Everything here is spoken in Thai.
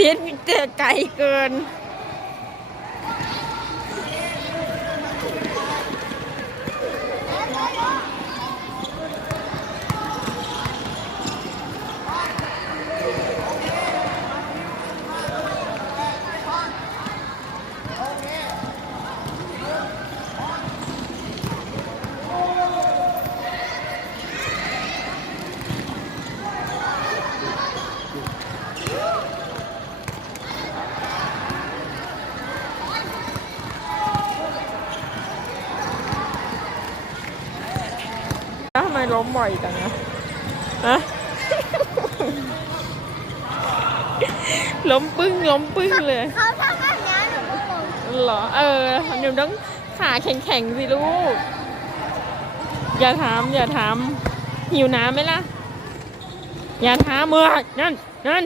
พียเจอไกลเกิน มล้มบ่อยจังอะฮะล้มปึ้งล้มปึ้งเลยเขาทำแบบนี้หนูก็งงเหรอ เออหนูต้องขาแข็งๆสิลูก อย่าทำอย่าทำหิวน้ำไหมล่ะ อย่าทำเมื่อนั่นนั่น